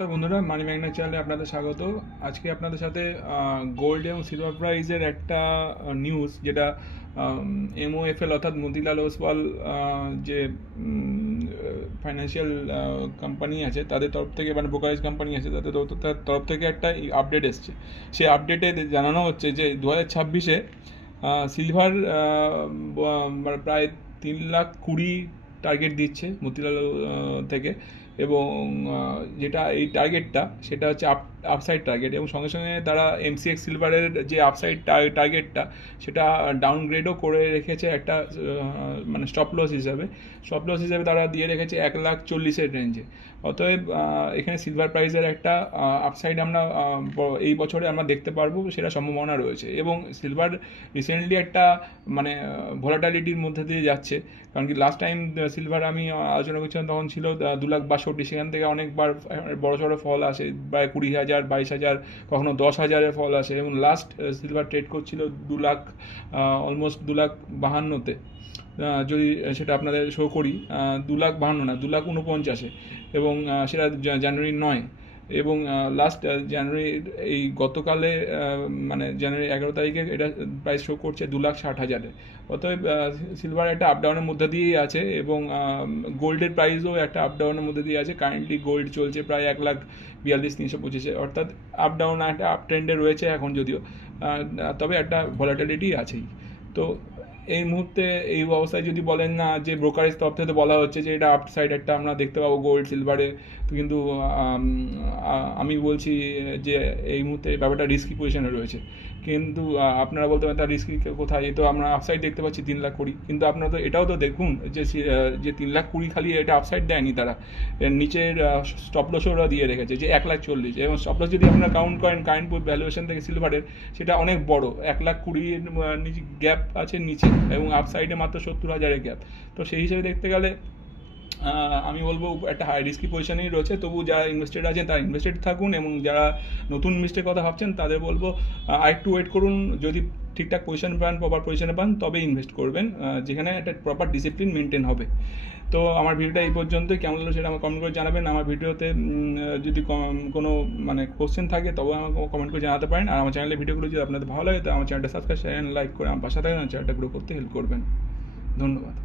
তো বন্ধুরা, money magnet চ্যানেলে আপনাদের স্বাগত। আজকে আপনাদের সাথে গোল্ড এবং সিলভার প্রাইসের একটা নিউজ, যেটা এমওএফএল অর্থাৎ মতিলাল ওসওয়াল যে ফাইন্যান্সিয়াল কোম্পানি আছে তাদের তরফ থেকে, মানে ব্রোকারেজ কোম্পানি আছে তাদের তরফ থেকে একটা আপডেট এসছে। সেই আপডেটে জানানো হচ্ছে যে 2026-এ সিলভার প্রায় 3,20,000 টার্গেট দিচ্ছে মতিলাল থেকে। এবং যেটা এই টার্গেটটা সেটা হচ্ছে আপসাইড টার্গেট, এবং সঙ্গে সঙ্গে তারা এমসিএক্স সিলভারের যে আপসাইড টার্গেটটা সেটা ডাউনগ্রেডও করে রেখেছে একটা, মানে স্টপ লস হিসাবে তারা দিয়ে রেখেছে 1,40,000 রেঞ্জে। অতএব এখানে সিলভার প্রাইসের একটা আপসাইড আমরা এই বছরে আমরা দেখতে পারবো, সেটা সম্ভাবনা রয়েছে। এবং সিলভার রিসেন্টলি একটা মানে ভোলাটালিটির মধ্যে দিয়ে যাচ্ছে, কারণ কি লাস্ট টাইম সিলভার আমি আলোচনা করছিলাম তখন ছিল 2,62,000, সেখান থেকে অনেকবার বড় সড়ো ফল আসে, প্রায় 20,000, 22,000, কখনো 10,000-এর ফল আসে। এবং লাস্ট সিলভার ট্রেড করছিল 2,00,000, অলমোস্ট 2,52,000-তে। যদি সেটা আপনাদের শো করি, 2,52,000 না, 2,49,000-এ, এবং সেটা জানুয়ারি 9। এবং লাস্ট জানুয়ারির এই গতকালে মানে জানুয়ারি 11 তারিখে এটা প্রাইস শো করছে 2,60,000-এ। অতএব সিলভার একটা আপডাউনের মধ্যে দিয়েই আছে, এবং গোল্ডের প্রাইসও একটা আপডাউনের মধ্যে দিয়ে আছে। কারেন্টলি গোল্ড চলছে প্রায় 1,42,325-এ, অর্থাৎ আপডাউন একটা আপ ট্রেন্ডে রয়েছে এখন যদিও, তবে একটা ভলাটিলিটি আছেই। তো এই মুহূর্তে এই অবস্থায় যদি বলেন না যে ব্রোকারেজ তরফ থেকে বলা হচ্ছে যে এটা আপসাইড একটা আমরা দেখতে পাবো গোল্ড সিলভারে, তো কিন্তু আমি বলছি যে এই মুহূর্তে ব্যাপারটা রিস্কি পজিশনে রয়েছে। কিন্তু আপনারা বলতে পারেন তার রিস্কি কোথায়, এই তো আমরা আপসাইড দেখতে পাচ্ছি 3,20,000, কিন্তু আপনারা তো এটাও তো দেখুন যে 3,20,000 খালি এটা আপসাইড দেয়নি, তারা এর নিচের স্টপলসও ওরা দিয়ে রেখেছে যে 1,40,000, এবং স্টপলস যদি আপনারা কাউন্ট করেন কারেন্ট ভ্যালুয়েশন থেকে সিলভারের, সেটা অনেক বড়, 1,20,000 গ্যাপ আছে নিচে, এবং আপসাইডে মাত্র 70,000-এর গ্যাপ। তো সেই হিসেবে দেখতে গেলে আমি বলবো একটা হাই রিস্কি পজিশনেই রয়েছে। তবু যারা ইনভেস্টেড আছেন তারা ইনভেস্টেড থাকুন, এবং যারা নতুন ইনভেস্টের কথা ভাবছেন তাদের বলবো আরেকটু ওয়েট করুন। যদি ঠিকঠাক পজিশন পান, প্রপার পজিশনে পান, তবে ইনভেস্ট করবেন, যেখানে একটা প্রপার ডিসিপ্লিন মেনটেন হবে। তো আমার ভিডিওটা এই পর্যন্তই। কেমন লাগলো সেটা আমার কমেন্ট করে জানাবেন। আমার ভিডিওতে যদি কোনো মানে কোশ্চেন থাকে তবে আমাকে কমেন্ট করে জানাতে পারেন। আর আমার চ্যানেলের ভিডিওগুলো যদি আপনাদের ভালো লাগে তো আমার চ্যানেলটা সাবস্ক্রাইব, লাইক করে আমার পাশে থাকবেন, চ্যানেলটা গ্রো করতে হেল্প করবেন। ধন্যবাদ।